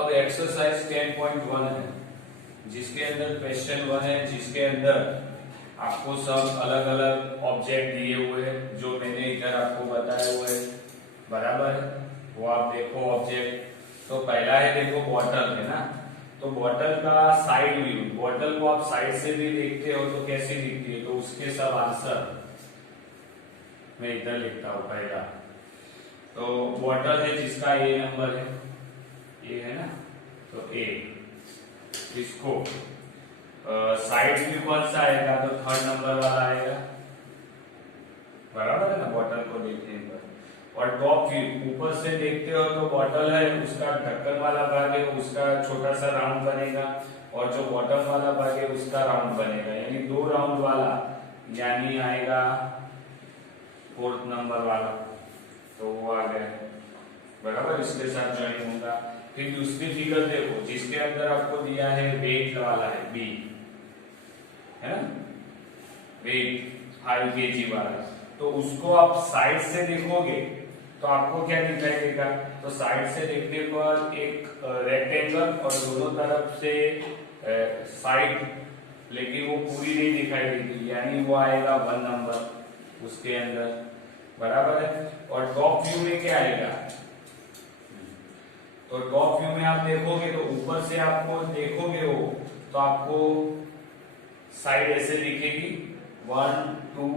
अब एक्सरसाइज 10.1 है जिसके अंदर क्वेश्चन 1 है, जिसके अंदर आपको सब अलग अलग ऑब्जेक्ट दिए हुए हैं जो मैंने इधर आपको बताए हुए हैं, बराबर है। वो आप देखो ऑब्जेक्ट। तो पहला है, देखो बॉटल है ना, तो बॉटल का साइड व्यू, बॉटल को आप साइड से भी देखते हो तो कैसी दिखती है, तो उसके सब आंसर मैं इधर लिखता हूं। पहला तो बॉटल है जिसका ए नंबर है, ए है ना, तो ए। इसको साइड व्यू कौन सा आएगा, तो थर्ड नंबर वाला आएगा, बराबर है ना, बॉटल को देखने पर। और टॉप व्यू, ऊपर से देखते हो तो बॉटल है, उसका ढक्कन वाला भाग है, उसका छोटा सा राउंड बनेगा, और जो बॉटम वाला भाग है उसका राउंड बनेगा, यानी दो राउंड वाला, यानी आएगा फोर्थ नंबर वाला। तो वो आ गया, बराबर, इसके साथ ज्वाइन होगा। फिर दूसरी फिगर देखो जिसके अंदर आपको दिया है वेट वाला है, बी है ना, वेट 5 kg वाला, तो उसको आप साइड से देखोगे तो आपको क्या दिखाई देगा, तो साइड से देखने पर एक रेक्टेंगल और दोनों तरफ से साइड, लेकिन वो पूरी नहीं दिखाई देगी, यानी वो आएगा 1 नंबर उसके अंदर, बराबर है। और टॉप व्यू में क्या आएगा, तो टॉप व्यू में आप देखोगे तो ऊपर से आपको देखोगे वो, तो आपको साइड ऐसे दिखेगी, 1 2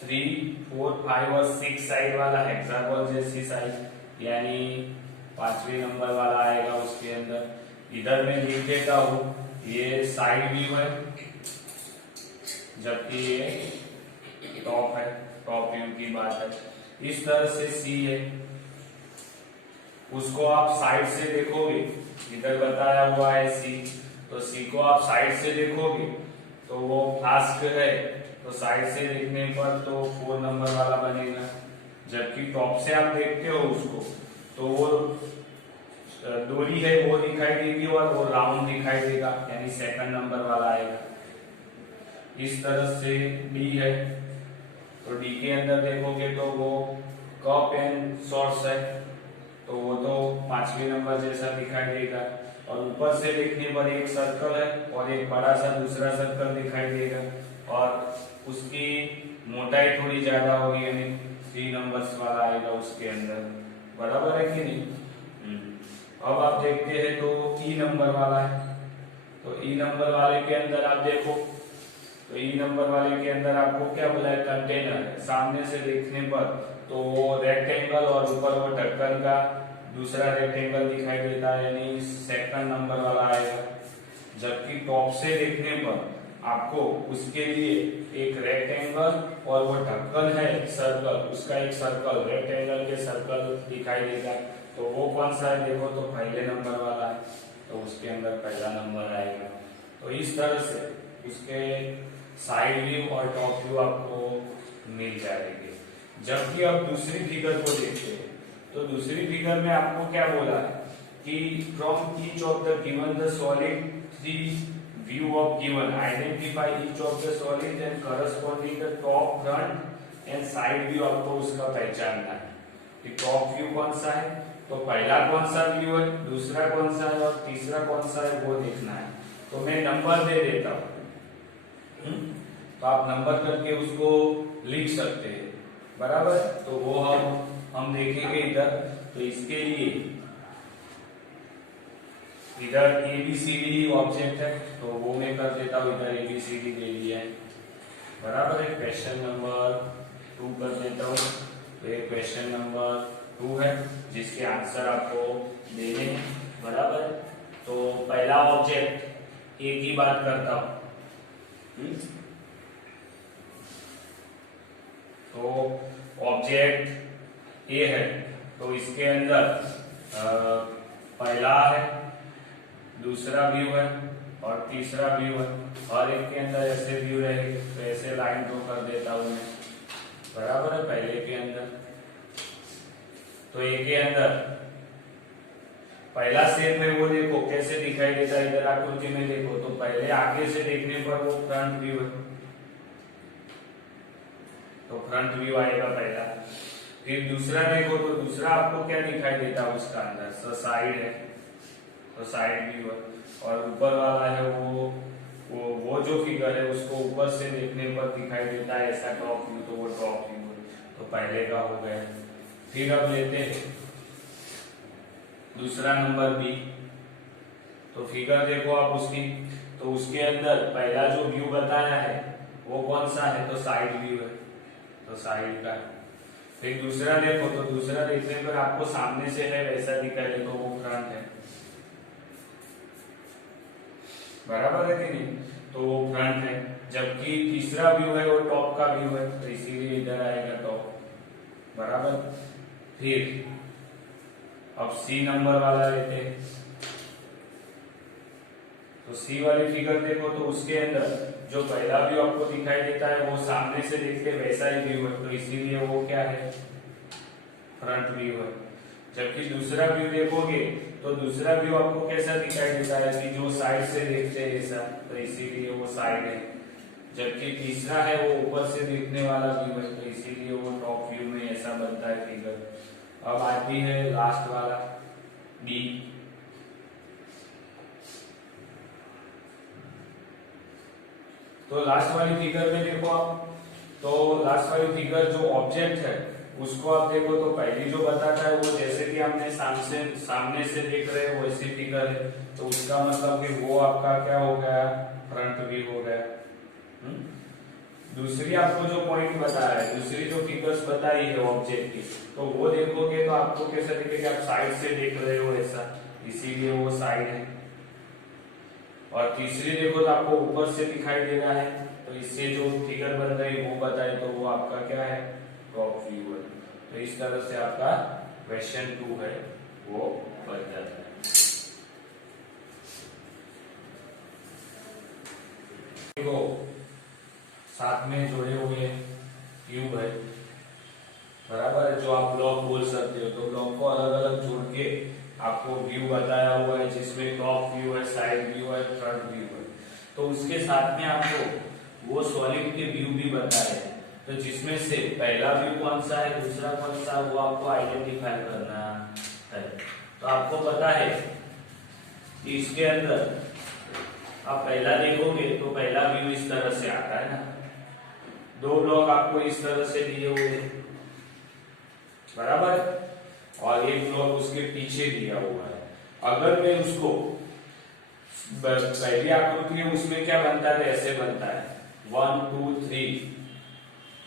3 4 5 और 6 साइड वाला हेक्सागोन जैसी साइड, यानी 5वें नंबर वाला आएगा उसके अंदर। इधर मैं लिख देता हूं, ये साइड व्यू है जबकि ये टॉप है, टॉप व्यू की बात है। इस तरह से सी है, उसको आप साइड से देखोगे, इधर बताया हुआ है सी, तो सी को आप साइड से देखोगे तो वो फ्लास्क है, तो साइड से देखने पर तो 4 नंबर वाला बनेगा। जबकि टॉप से आप देखते हो उसको तो वो डोरी है वो दिखाई देगी और वो राउंड दिखाई देगा, यानी सेकंड नंबर वाला आएगा। इस तरह से डी है, तो डी के अंदर देखोगे तो वो कप एंड सॉर्ट्स है, तो वो तो 5वें नंबर जैसा दिखाई देगा। और ऊपर से देखने पर एक सर्कल है और एक बड़ा सा दूसरा सर्कल दिखाई देगा, और उसकी मोटाई थोड़ी ज्यादा होगी, यानी 3 नंबर्स वाला आएगा उसके अंदर, बराबर है कि नहीं। अब आप देखते हैं तो ई नंबर वाला है, तो ई नंबर वाले के अंदर आप देखो, तो ई नंबर वाले के अंदर आपको क्या बोला है, कंटेनर है। सामने से देखने पर तो रेक्टेंगल और ऊपर वो ढक्कन का दूसरा रेक्टेंगल दिखाई देता है, यानी सेकंड नंबर वाला आएगा। जबकि टॉप से देखने पर आपको उसके लिए एक रेक्टेंगल और वो ढक्कन है सर्कल, उसका एक सर्कल, रेक्टेंगल के सर्कल दिखाई देगा, तो वो कौन सा है देखो, तो पहले नंबर वाला है, तो उसके अंदर पहला नंबर आएगा। तो इस तरह से उसके साइड व्यू और टॉप व्यू आपको मिल जाएंगे। जबकि अब दूसरी फिगर को देखते हैं, तो दूसरी फिगर में आपको क्या बोला है कि from each of the given the solid 3 view of given identify each of the solid and corresponding the top, front end side view, आपको उसका पहचानना है कि टॉप व्यू कौन सा है, तो पहला कौन सा व्यू है, दूसरा कौन सा है और तीसरा कौन सा है, वो देखना है। तो मैं नंबर दे देता हूं, तो आप नंबर करके उसको लिख सकते हैं, बराबर। तो वो हम देखेंगे इधर, तो इसके लिए इधर ABCD ऑब्जेक्ट है, तो वो मैं कर देता हूं, इधर ABCD दे दिया है, बराबर है। क्वेश्चन नंबर 2 कर देता हूं, तो ये क्वेश्चन नंबर 2 है जिसके आंसर आपको देने हैं, बराबर। तो पहला ऑब्जेक्ट ए की बात करता हूं, तो ऑब्जेक्ट ए है, तो इसके अंदर पहला है, दूसरा व्यू है और तीसरा व्यू है, और एक के अंदर ऐसे व्यू रहे, तो ऐसे लाइन ड्रॉ कर देता हूं मैं, बराबर है। पहले के अंदर तो ए के अंदर पहला शेप है, वो देखो कैसे दिखाई देता है, इधर आकृति में देखो, तो पहले आगे से देखने पर वो फ्रंट व्यू है, तो फ्रंट व्यू आएगा पहला। फिर दूसरा देखो, तो दूसरा आपको क्या दिखाई देता है उसका अंदर, साइड है, तो साइड व्यू है, और ऊपर वाला है वो जो फिगर है उसको ऊपर से देखने पर दिखाई देता है ऐसा टॉप व्यू, तो वो टॉप व्यू है, तो पहले का हो गया। फिर अब लेते हैं दूसरा नंबर बी। तो फिगर देखो आप उसकी, तो उसके अंदर पहला जो व्यू बताया है वो कौन सा है, तो साइड व्यू है, तो साइड का। फिर दूसरा देखो, तो दूसरा देखने पर आपको सामने से है वैसा दिखाई दे, तो वो फ्रंट है, बराबर है कि नहीं, तो वो फ्रंट है। जबकि तीसरा व्यू है वो टॉप का व्यू है, तो इसीलिए इधर आएगा टॉप, बराबर। फिर अब सी नंबर वाला लेते हैं। तो सी वाली फिगर देखो, तो उसके अंदर जो पहला व्यू आपको दिखाई देता है वो सामने से देखते वैसा ही व्यू है, तो इसीलिए वो क्या है, फ्रंट व्यू है। जबकि दूसरा व्यू देखोगे तो दूसरा व्यू आपको कैसा दिखाई देता है कि जो साइड से देखते हैं ऐसा, तो इसीलिए वो साइड है। जबकि तीसरा है वो ऊपर से देखने वाला व्यू है, तो इसीलिए वो टॉप व्यू में ऐसा बनता है फिगर। अब आती है लास्ट वाला बी। तो लास्ट वाली फिगर में देखो आप, तो लास्ट वाली फिगर जो ऑब्जेक्ट है उसको आप देखो, तो पहली जो बताता है वो जैसे कि हमने सामने से देख रहे हैं वैसी फिगर है, तो उसका मतलब कि वो आपका क्या हो गया, फ्रंट व्यू हो गया। दूसरी आपको जो पॉइंट बताया है, दूसरी जो फिगर्स बताई है ऑब्जेक्ट की, तो वो देखोगे तो आपको कैसा दिखेगा, आप साइड से देख रहे हो ऐसा, इसीलिए वो साइड है। और तीसरी देखो तो आपको ऊपर से दिखाई दे रहा है, तो इससे जो फिगर बन रही वो बताए, तो वो आपका क्या है, टॉप व्यू है। तो इस तरह से आपका क्वेश्चन 2 है वो बन जाता है। देखो साथ में जोड़े हुए क्यूब है, बराबर है, जो आप ब्लॉक बोल सकते हो। तो ब्लॉक को अलग अलग जोड़ के आपको व्यू बताया हुआ है, जिसमें टॉप व्यू है, साइड व्यू है, फ्रंट व्यू है। तो उसके साथ में आपको वो सॉलिड के व्यू भी बताए हैं, तो जिसमें से पहला व्यू कौन सा है, दूसरा कौन सा, वो आपको आइडेंटिफाई करना है। तो आपको पता है कि इसके अंदर आप पहला देखोगे तो पहला व्यू इस तरह से आता है ना, दो ब्लॉक आपको इस तरह से दिए हुए हैं, बराबर, और एक ब्लॉक उसके पीछे दिया हुआ है। अगर मैं उसको पहली आकृति है उसमें क्या बनता है, ऐसे बनता है 1 2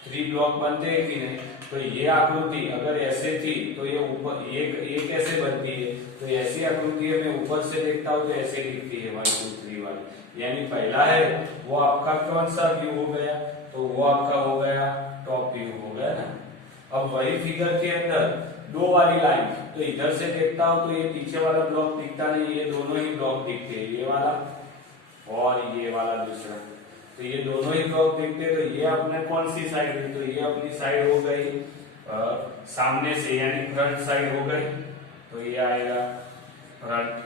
3 ब्लॉक बनते हैं कि नहीं। तो ये आकृति अगर ऐसे थी तो ये ऊपर ये कैसे बनती है, तो ऐसी आकृति है, मैं ऊपर से देखता हूँ तो ऐसे दिखती है 1 2 3 वाली, यानी पहला है वो आपका कौन सा व्यू हो गया, तो वो आपका हो गया टॉप व्यू हो गया ना। अब वही फिगर के अंदर दो वाली लाइन, तो इधर से देखता हूं तो ये पीछे वाला ब्लॉक दिखता नहीं, ये दोनों ही ब्लॉक दिखते हैं, ये वाला और ये वाला दूसरा, तो ये दोनों ही ब्लॉक दिखते हैं। तो ये अपने कौन सी साइड है, तो ये अपनी साइड हो गई सामने से, यानी फ्रंट साइड हो गई, तो ये आएगा फ्रंट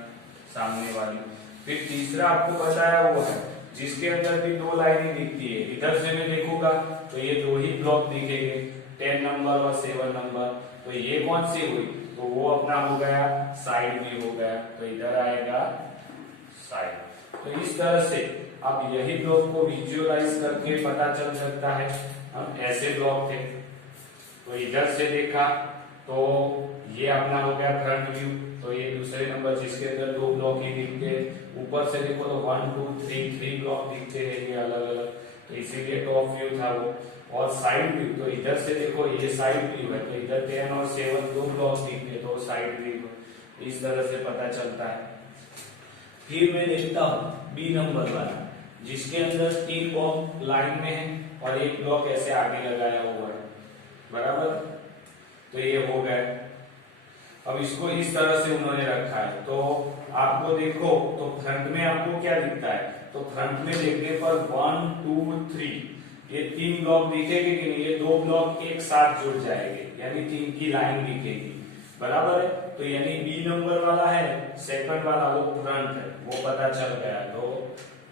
सामने वाली। फिर तीसरा आपको बताया हुआ है जिसके अंदर भी दो लाइनें दिखती है, इधर से मैं देखूंगा तो ये दो ही ब्लॉक दिखेंगे, 10 नंबर और 7 नंबर, तो ये कौन सी हुई, तो वो अपना हो गया साइड भी हो गया, तो इधर आएगा साइड। तो इस तरह से आप यही ब्लॉक को विजुअलाइज करके पता चल सकता है। हम ऐसे ब्लॉक थे तो इधर से देखा तो ये अपना हो गया फ्रंट व्यू, तो ये दूसरे नंबर जिसके अंदर दो ब्लॉक ही दिखते हैं, ऊपर से देखो तो 1 2 3 ब्लॉक दिखते हैं ये अलग अलग, तो इसीलिए टॉप व्यू था वो। और साइड व्यू, तो इधर से देखो ये साइड व्यू है, तो इधर 10 और 7 दो ब्लॉक दिखते तो साइड व्यू, इस तरह से पता चलता है। फिर मैं देखता हूँ बी नंबर वाला जिसके अंदर 3 ब्लॉक लाइन में है और एक ब्लॉक ऐसे आगे लगाया हुआ है, बराबर, तो ये हो गया। अब इसको इस तरह से उन्होंने रखा है, तो आपको देखो तो फ्रंट में आपको क्या दिखता है, तो फ्रंट में देखने पर 1 2 3 ये 3 ब्लॉक दिखेंगे कि नहीं, ये 2 ब्लॉक एक साथ जुड़ जाएंगे, यानी 3 की लाइन दिखेगी, बराबर है। तो यानी बी नंबर वाला है, सेकंड वाला वो फ्रंट है, वो पता चल गया, तो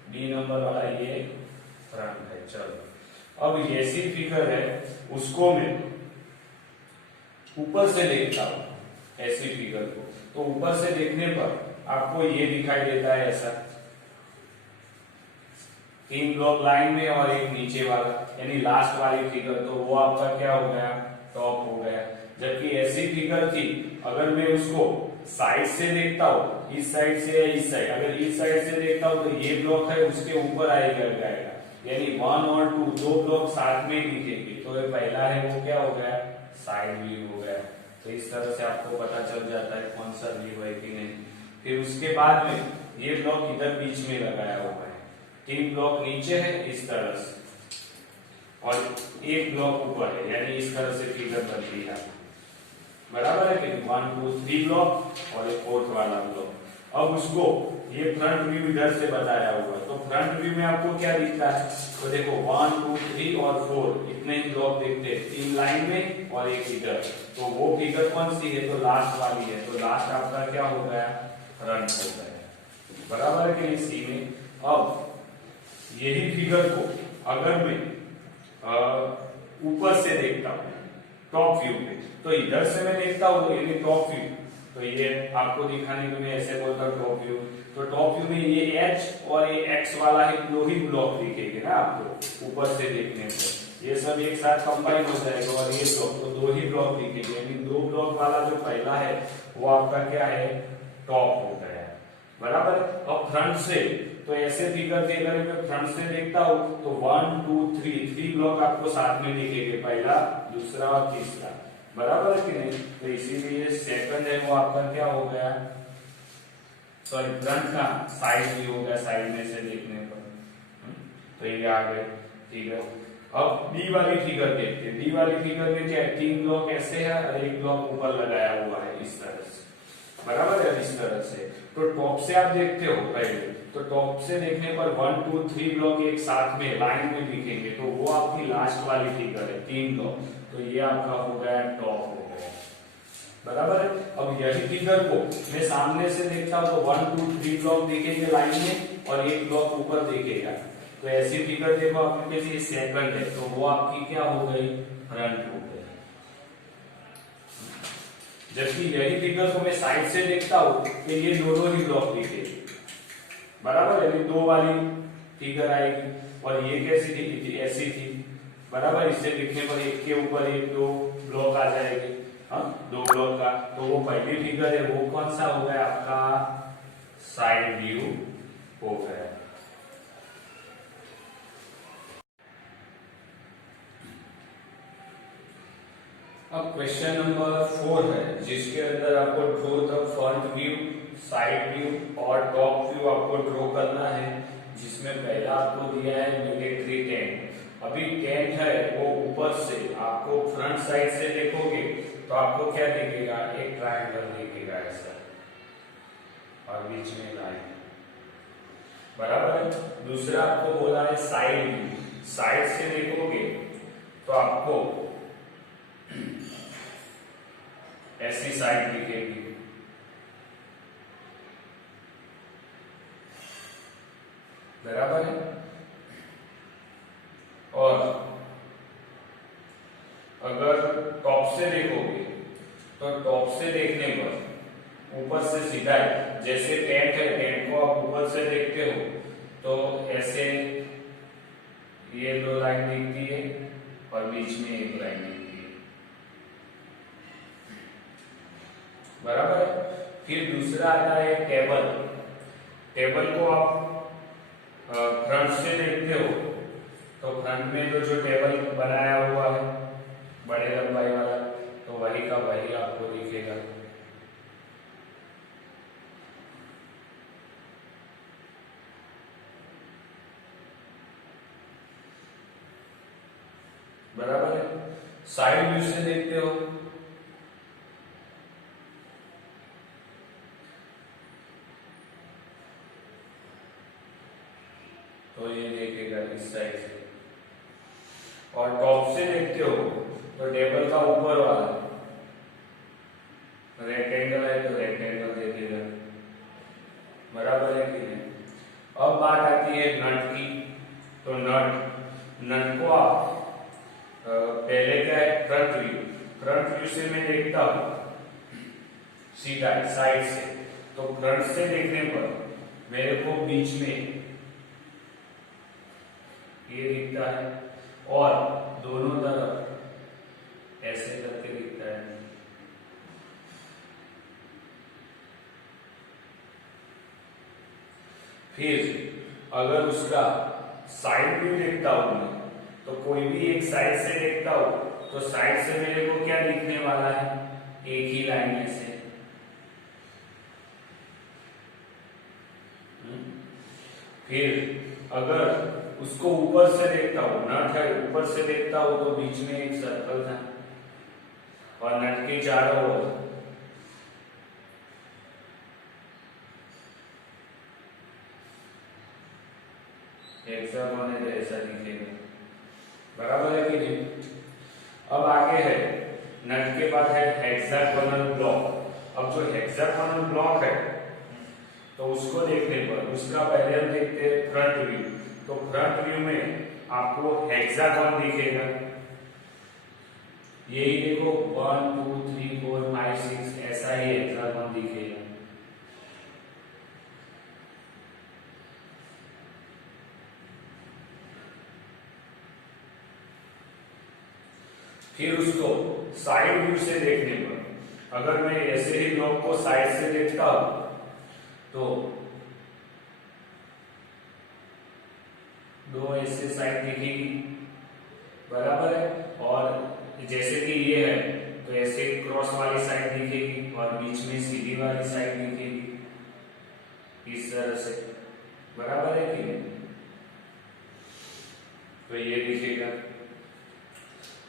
बी नंबर वाला ये फ्रंट है। चलो अब ऐसी फिगर है उसको मैं ऊपर से देखता हूं, ऐसी फिगर को, तो ऊपर से देखने पर आपको ये दिखाई देता है ऐसा, 3 ब्लॉक लाइन में और एक नीचे वाला, यानी लास्ट वाली फिगर, तो वो आपका क्या हो गया, टॉप हो गया। जबकि ऐसी फिगर थी, अगर मैं उसको साइड से देखता हूँ, इस साइड से या इस साइड, अगर इस साइड से देखता हूँ तो ये ब्लॉक है उसके ऊपर आएगा, यानी 1 और 2 दो ब्लॉक साथ में दिखेंगे, तो ये पहला है वो क्या हो गया, साइड व्यू हो गया। तो इस तरह से आपको पता चल जाता है कौन सा व्यू है कि नहीं। फिर उसके बाद में ये ब्लॉक इधर बीच में लगाया हुआ है, 3 ब्लॉक नीचे है इस तरह से और एक ब्लॉक ऊपर है, यानी इस तरह से फिगर बनती है, बराबर है कि 1 2 3 ब्लॉक और एक फोर्थ वाला ब्लॉक। अब उसको ये फ्रंट व्यू इधर से बताया हुआ है, तो फ्रंट व्यू में आपको क्या दिखता है, तो देखो 1 2 3 और 4 इतने ही ब्लॉक दिखते हैं, 3 लाइन में और एक इधर। तो वो फिगर कौन सी है, तो लास्ट वाली है, तो लास्ट आपका क्या हो गया, फ्रंट हो गया, बराबर है कि सी में। अब यही फिगर को अगर मैं ऊपर से देखता हूं टॉप व्यू पे, तो इधर से मैं देखता हूं ये टॉप व्यू, तो ये आपको दिखाने के लिए ऐसे बोलता हूं टॉप व्यू। तो टॉप व्यू में ये एच और ये एक्स वाला ही दो ही ब्लॉक दिखेंगे ना आपको ऊपर से देखने पर, ये सब एक साथ कंबाइन हो जाएगा और ये ब्लॉक, तो दो ही ब्लॉक दिखेंगे, यानी 2 ब्लॉक वाला जो पहला है वो आपका क्या है, टॉप हो गया, बराबर। अब फ्रंट से, तो ऐसे फिगर के अगर मैं फ्रंट से देखता हूं तो 1 2 3 ब्लॉक आपको साथ में दिखेंगे, पहला दूसरा और तीसरा, बराबर है कि नहीं। तो इसीलिए सेकंड है वो आपका क्या हो गया, सॉरी फ्रंट का साइड व्यू हो गया, साइड में से देखने पर। तो ये आ गए फिगर। अब बी वाली फिगर देखते हैं। बी वाली फिगर में क्या है, 3 ब्लॉक ऐसे है और एक ब्लॉक ऊपर लगाया हुआ है इस तरह से, बराबर है, इस तरह से। तो टॉप से आप देखते हो पहले, तो टॉप से देखने पर 1 2 3 ब्लॉक एक साथ में लाइन में दिखेंगे, तो वो आपकी लास्ट वाली फिगर है, 3 ब्लॉक, तो ये आपका हो गया टॉप हो गया, बराबर है। अब यही फिगर को मैं सामने से देखता हूं तो 1 2 3 ब्लॉक दिखेंगे लाइन में और एक ब्लॉक ऊपर दिखेगा, तो ऐसी फिगर देखो आपके पास, ये सेकंड है, तो वो आपकी क्या हो गई, फ्रंट हो गई। जबकि यही फिगर को मैं साइड से देखता हूं तो ये दोनों ही ब्लॉक दिखे, बराबर है, 2 वाली फिगर आएगी और ये कैसी दिखी थी, ऐसी थी, बराबर। इससे दिखने पर एक के ऊपर एक 2 ब्लॉक आ जाएंगे, हाँ 2 ब्लॉक का, तो वो पहली फिगर है वो कौन सा हो गया आपका, साइड व्यू हो गया। अब क्वेश्चन नंबर 4 है, जिसके अंदर आपको draw the front view, side view और टॉप व्यू आपको ड्रॉ करना है, जिसमें पहला आपको दिया है मिलिट्री टेंट। अभी टेंट है वो ऊपर से आपको फ्रंट साइड से देखोगे तो आपको क्या दिखेगा, एक ट्रायंगल दिखेगा ऐसा और बीच में लाइन, बराबर है। दूसरा आपको बोला है साइड व्यू, साइड से देखोगे तो आपको ऐसी साइड दिखेगी, बराबर है। और अगर टॉप से देखोगे तो टॉप से देखने पर ऊपर से सीधा है, जैसे टेंट है, टेंट को आप ऊपर से देखते हो तो ऐसे ये 2 लाइन दिखती है और बीच में एक लाइन दिखती है, बराबर है। फिर दूसरा आता है टेबल। टेबल को आप फ्रंट से देखते हो तो फ्रंट में तो जो टेबल बनाया हुआ है बड़े लंबाई वाला, तो वही का वही आपको दिखेगा, बराबर है। साइड व्यू से देखते हो तो ये देखेगा इस साइड से, और टॉप से देखते हो तो टेबल का ऊपर वाला रेक्टेंगल है तो रेक्टेंगल देखेगा, बराबर है कि नहीं। अब बात आती है नट की, तो नट को आप पहले क्या है, फ्रंट व्यू से मैं देखता हूं सीधा साइड से, तो फ्रंट से देखने पर मेरे को बीच में ये दिखता है और दोनों तरफ ऐसे करके दिखता है। फिर अगर उसका साइड व्यू देखता हूं मैं, तो कोई भी एक साइड से देखता हूं तो साइड से मेरे को क्या दिखने वाला है, एक ही लाइन में से। फिर अगर उसको ऊपर से देखता हूं, नट है ऊपर से देखता हूं तो बीच में एक सर्कल था और नट के चारों ओर हेक्सागोन है, ऐसा दिखेगा। बराबर है कि नहीं? अब आगे है नट के बाद है हेक्सागोनल ब्लॉक। अब जो हेक्सागोनल ब्लॉक है तो उसको देखने पर उसका पहले हम देखते हैं फ्रंट व्यू। तो फ्रंट व्यू में आपको हेक्सागोन दिखेगा, यही देखो 1 2 3 4 5 6 ऐसा ही हेक्सागोन दिखेगा। फिर उसको साइड व्यू से देखने पर अगर मैं ऐसे ही ब्लॉक को साइड से देखता हूं तो दो ऐसे साइड दिखेगी, बराबर है। और जैसे कि ये है तो ऐसे क्रॉस वाली साइड दिखेगी और बीच में सीधी वाली साइड दिखेगी, इस तरह से। बराबर है कि नहीं? तो ये दिखेगा।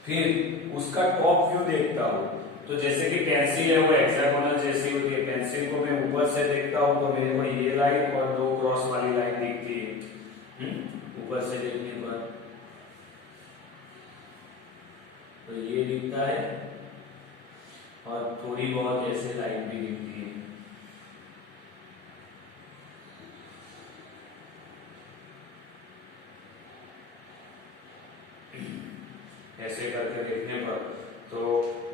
फिर उसका टॉप व्यू देखता हूं तो जैसे कि पेंसिल है वो हेक्सागोनल जैसी होती है, पेंसिल को मैं ऊपर से देखता हूं तो मेरे को ये लाइन और दो क्रॉस वाली लाइन दिखती है ऊपर से देखने पर। तो ये दिखता है और थोड़ी बहुत ऐसे लाइन भी दिखती है। ऐसे करके देखने पर तो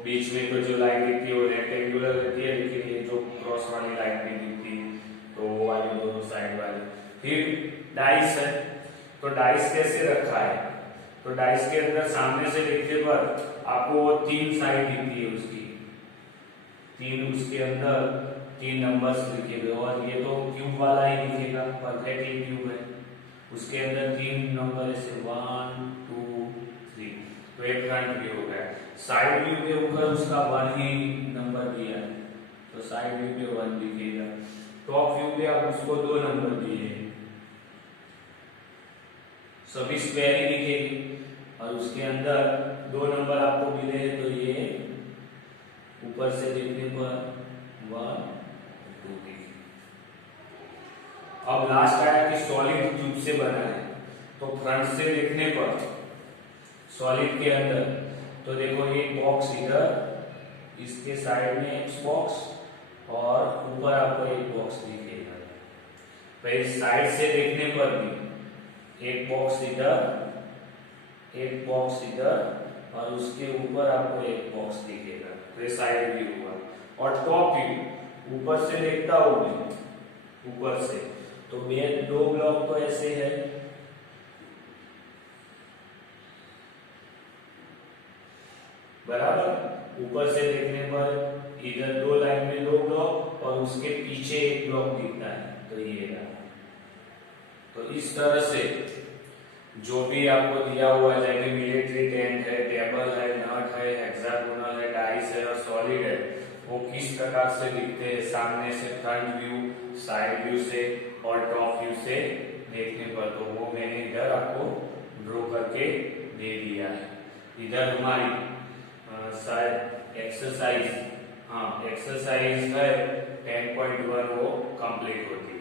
बीच में तो जो लाइन दिखती है वो रेक्टेंगुलर रहती है, लेकिन ये जो क्रॉस वाली लाइन भी दिखती है तो वो वाली दोनों साइड वाली। फिर डाइस है तो डाइस कैसे रखा है, तो डाइस के अंदर सामने से देखने पर आपको वो 3 साइड दिखती है उसकी, 3 उसके अंदर 3 नंबर्स लिखे हुए और ये तो क्यूब वाला ही दिखेगा, परफेक्टली क्यूब है। उसके अंदर 3 नंबर ऐसे 1 2 3, तो एक फ्रंट व्यू हो गया। साइड व्यू के ऊपर उसका 1 ही नंबर दिया है तो साइड व्यू पे 1 दिखेगा। टॉप व्यू पे आप उसको 2 नंबर दिए हैं, सभी स्क्वायर ही दिखेगी और उसके अंदर 2 नंबर आपको मिले हैं तो ये ऊपर से देखने पर 1 2 दिखेगा। अब लास्ट आया कि सॉलिड ट्यूब से बना है, तो फ्रंट से देखने पर सॉलिड के अंदर तो देखो एक बॉक्स इधर, इसके साइड में एक बॉक्स और ऊपर आपको एक बॉक्स दिखेगा। फिर साइड से देखने पर भी एक बॉक्स इधर, एक बॉक्स इधर और उसके ऊपर आपको एक बॉक्स दिखेगा। तो ये साइड व्यू हुआ। और टॉप व्यू ऊपर से देखता हूं मैं, ऊपर से तो मेरे 2 ब्लॉक तो ऐसे है, बराबर। ऊपर से देखने पर इधर 2 लाइन में 2 ब्लॉक और उसके पीछे एक ब्लॉक दिखता है तो ये रहा। तो इस तरह से जो भी आपको दिया हुआ है, चाहे मिलिट्री टेंट है, टेबल है, नट है, हेक्सागोनल है, डाइस है और सॉलिड है, वो किस प्रकार से दिखते हैं सामने से, फ्रंट व्यू, साइड व्यू से और टॉप व्यू से देखने पर, तो वो मैंने इधर आपको ड्रॉ करके दे दिया है। इधर हमारी शायद एक्सरसाइज, हाँ एक्सरसाइज है 10.1 वो कंप्लीट होती है।